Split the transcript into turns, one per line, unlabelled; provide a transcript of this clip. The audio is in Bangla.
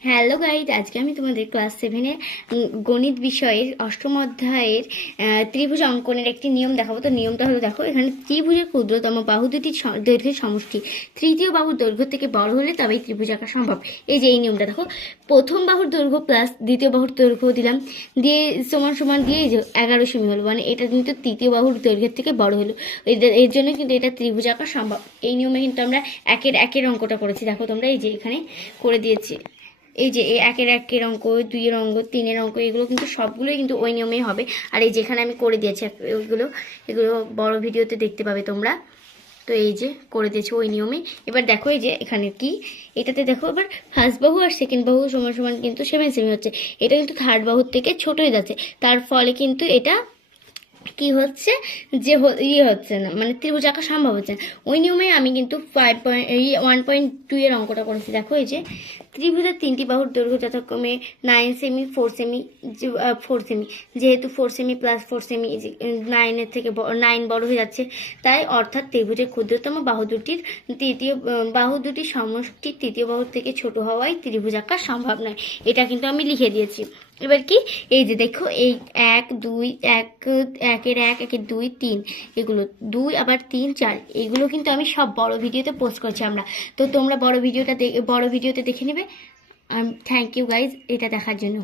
হ্যালো গাইড আজকে আমি তোমাদের ক্লাস সেভেনের গণিত বিষয়ের অষ্টম অধ্যায়ের ত্রিভুজ অঙ্কনের একটি নিয়ম দেখাবো। তো নিয়মটা হলো, দেখো, এখানে ত্রিভুজের ক্ষুদ্রতম বাহু দুটির স- দৈর্ঘ্যের সমষ্টি। তৃতীয় বাহুর দৈর্ঘ্য থেকে বড় হলে তবেই ত্রিভুজ আঁকা সম্ভব। এই যে এই নিয়মটা, দেখো, প্রথম বাহুর দৈর্ঘ্য প্লাস দ্বিতীয় বাহুর দৈর্ঘ্য দিলাম। দিয়ে সমান সমান দিয়ে যে এগারো সেমি হলো মানে এটা কিন্তু তৃতীয় বাহুর দৈর্ঘ্যের থেকে বড় হলো। এর জন্য কিন্তু এটা ত্রিভুজ আঁকা সম্ভব। এই নিয়মে কিন্তু আমরা একের একের অঙ্কটা করেছি। দেখো, তোমরা এই যে এখানে করে দিয়েছি। এই যে এই একের একের অঙ্ক, দুইয়ের অঙ্ক, তিনের অঙ্ক, এগুলো কিন্তু সবগুলোই কিন্তু ওই নিয়মেই হবে। আর এই যেখানে আমি করে দিয়েছি, ওইগুলো, এগুলো বড় ভিডিওতে দেখতে পাবে তোমরা। তো এই যে করে দিয়েছি ওই নিয়মে এবার দেখো এই যে এখানে কি, এটাতে দেখো এবার ফার্স্ট বাহু আর সেকেন্ড বাহু সমান সমান কিন্তু সেভেন সেমি হচ্ছে। এটা কিন্তু থার্ড বাহুর থেকে ছোট হয়ে যাচ্ছে। তার ফলে কিন্তু এটা কি হচ্ছে? যে ইয়ে হচ্ছে না মানে ত্রিভুজ আঁকা সম্ভব হচ্ছে না। ওই নিয়মে আমি কিন্তু ফাইভ পয়েন্ট এই ওয়ান পয়েন্ট টু এর অঙ্কটা করেছি। দেখো এই যে, ত্রিভুজের তিনটি বাহুর দৈর্ঘ্য যথাক্রমে নাইন সেমি ফোর সেমি ফোর সেমি যেহেতু ফোর সেমি প্লাস ফোর সেমি নাইনের থেকে নাইন বড় হয়ে যাচ্ছে, তাই অর্থাৎ ত্রিভুজের ক্ষুদ্রতম বাহু দুটির তৃতীয় বাহু দুটির সমষ্টি তৃতীয় বাহুর থেকে ছোট হওয়ায় ত্রিভুজ আঁকা সম্ভব নয়। এটা কিন্তু আমি লিখে দিয়েছি। এবার কি? এই যে দেখো, এই এক, দুই, এক, একের এক, একের দুই, তিন। এগুলো দুই, আবার তিন, চার। এগুলো কিন্তু আমি সব বড় ভিডিওতে পোস্ট করছি আমরা। তো তোমরা বড় ভিডিওটা বড় ভিডিওতে দেখে নেবে। থ্যাংক ইউ গাইজ এটা দেখার জন্য।